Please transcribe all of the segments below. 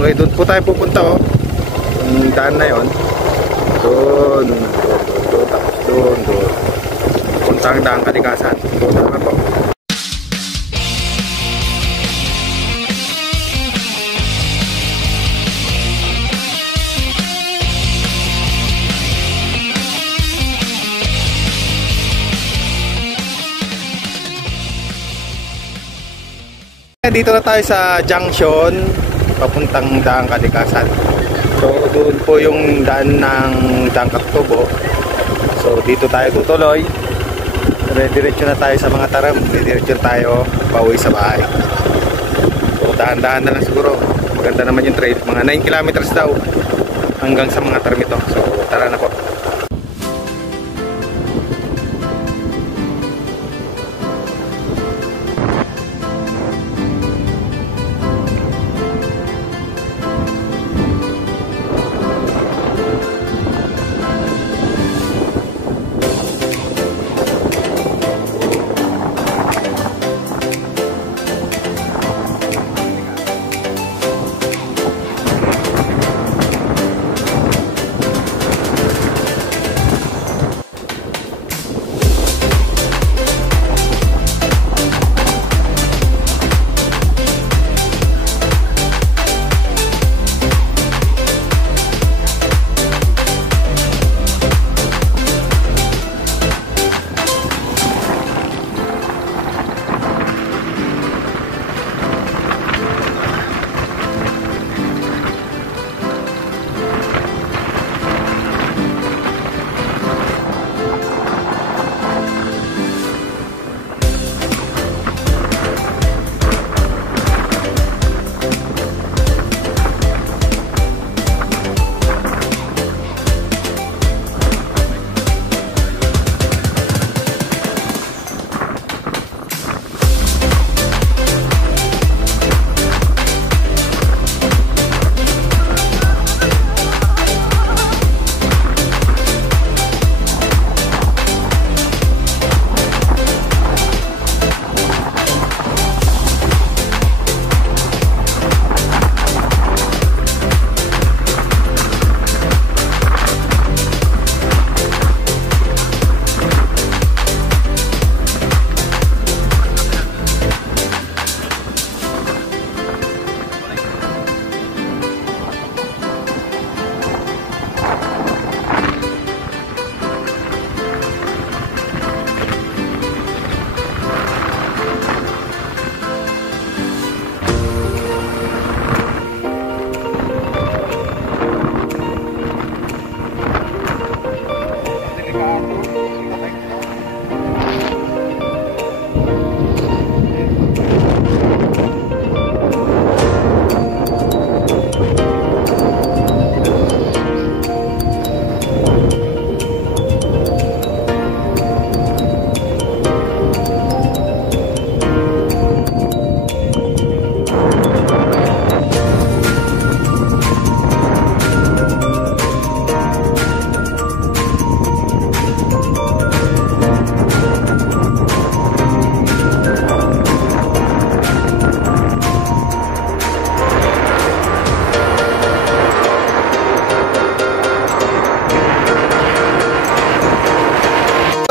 Okay, doon po tayo pupunta oh. Yung daan na yon. Doon. Tapos doon. Puntang Daang Kalikasan. Doon na po. Dito na tayo sa junction papuntang Daang Kalikasan. So doon po yung daan ng Daang Katutubo. So dito tayo tutuloy. Diretso na tayo sa mga taram. Diretso tayo pauwi sa bahay. So dahan-dahan na lang siguro. Maganda naman yung trail. Mga 9 kilometers daw hanggang sa mga taram ito. So tara na po.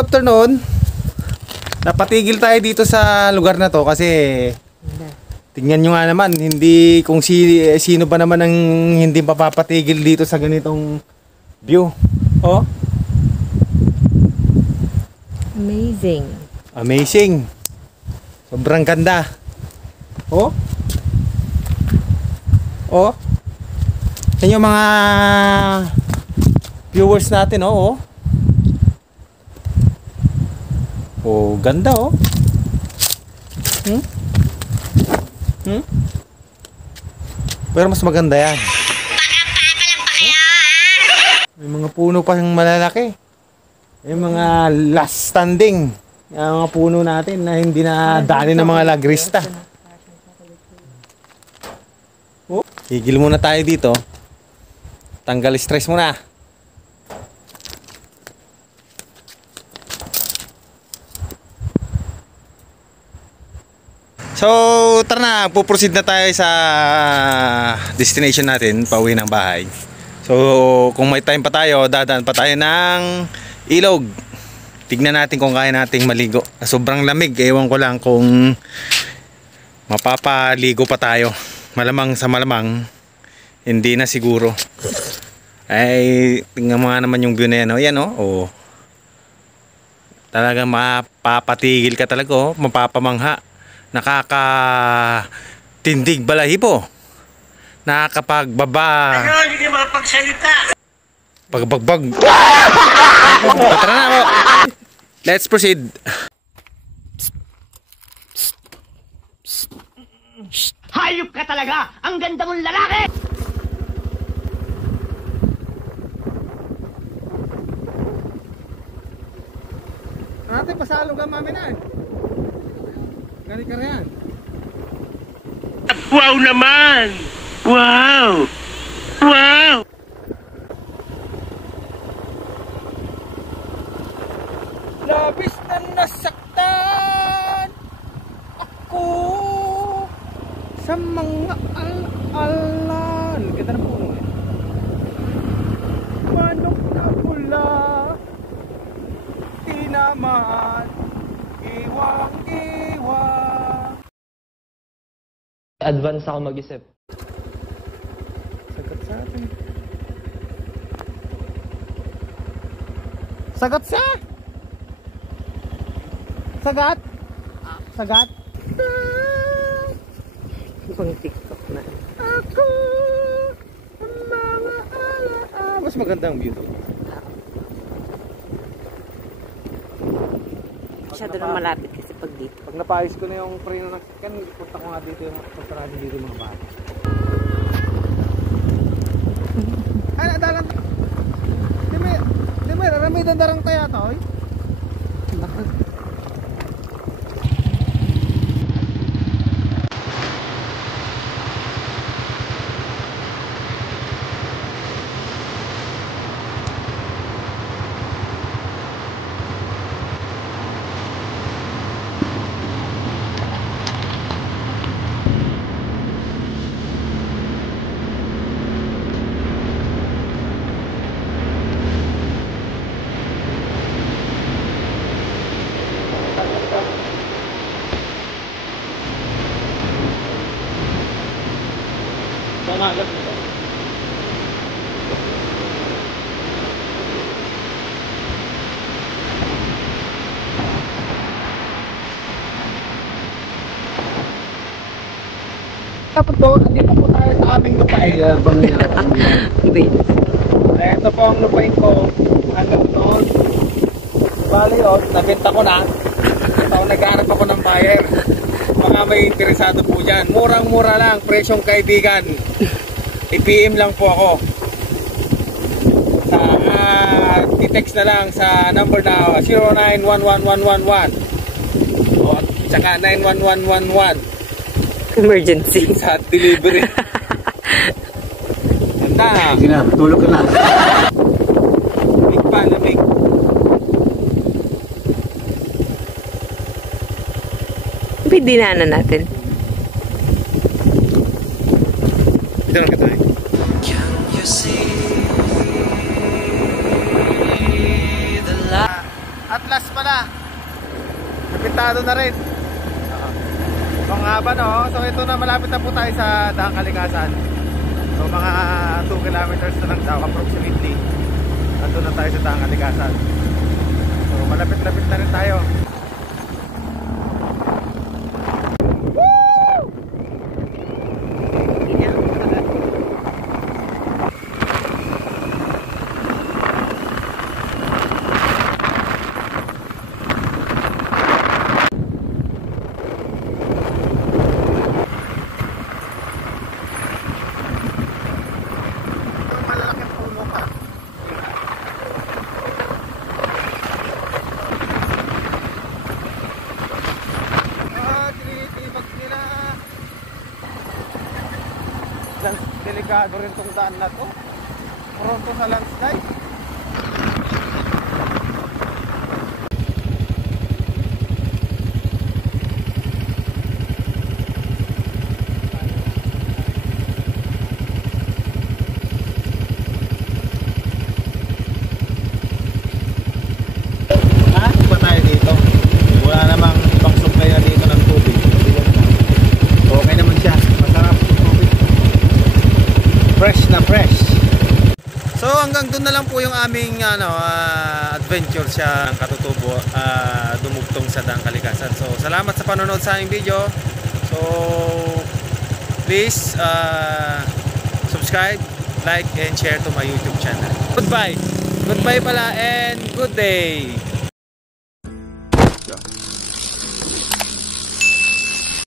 Afternoon, napatigil tayo dito sa lugar na to kasi tingnan nyo nga naman, hindi kung sino ba naman ang hindi papapatigil dito sa ganitong view. Oh, amazing. Amazing. Sobrang ganda. Oh. Oh. Yan yung mga viewers natin, oh. Oh, ganda oh. Pero mas maganda yan. May mga puno pa yung malalaki. May mga last standing. Yung mga puno natin na hindi na dali ng mga lagrista. Oh, higil muna tayo dito. Tanggal stress muna. So, tara na, puproceed na tayo sa destination natin, pauwi ng bahay. So kung may time pa tayo, dadaan pa tayo ng ilog. Tignan natin kung kaya nating maligo. Sobrang lamig, ewan ko lang kung mapapaligo pa tayo. Malamang sa malamang, hindi na siguro. Ay, tingnan mo nga naman yung view na yan. O, yan o. Oh. Talagang mapapatigil ka talaga, oh. Mapapamangha. Nakakatindig balahibo. Nakakapagbaba. Ano, hindi mapagsalita. Pagbagbag. Tara na ako. Let's proceed. Hayop ka talaga! Ang ganda mong lalaki! Ate, pasalo ka mami na. Gani ka yan. Wow naman! Wow! Wow! Labis na nasaktan ako sa mga alalan. Ganda na puno eh. Manok na pula, di naman iwang-iwang. Advance ako mag-isip. Sagat sa atin. Sagat sa? Sagat? Sagat? Pang TikTok na. Ako ang mga alaala. Mas magandang view to. Masyado na malapit kasi pag dito. Pag napayos ko na yung preno ng chicken, punta ko nga dito yung pagparado dito yung mga bahay. Ay, nadalang. Di may raramay dandarang kaya to, oy. Tapos po, dito po tayo sa aming lupain. Wait. Ito po ang lupain ko. Hanggang doon. Bali, nabenta ko na. Ito, nag-aarap ako ng buyer. Mga may interesado po dyan. Murang-mura lang, presyong kaibigan. I-PM lang po ako. Sa, i-text na lang sa number na 091111. O, tsaka 91111. Emergency. Sa delivery. Ganda. Sige na, tulog ka na. Lamig pa, lamig. Dinaanan natin. Ito lang tayo. Atlas pala. Napintado na rin. Ang haba no. So ito na, malapit na po tayo sa Daang Kalikasan. So mga 2 kilometers na lang daw approximately. Nandun na tayo sa Daang Kalikasan. So malapit-lapit na rin tayo. Delikado rin tong daan na to. Pronto sa landslide. aming adventure siya ng Katutubo, dumugtong sa Daang Kalikasan. So salamat sa panonood sa aming video. So please subscribe, like and share to my YouTube channel. Goodbye pala and good day.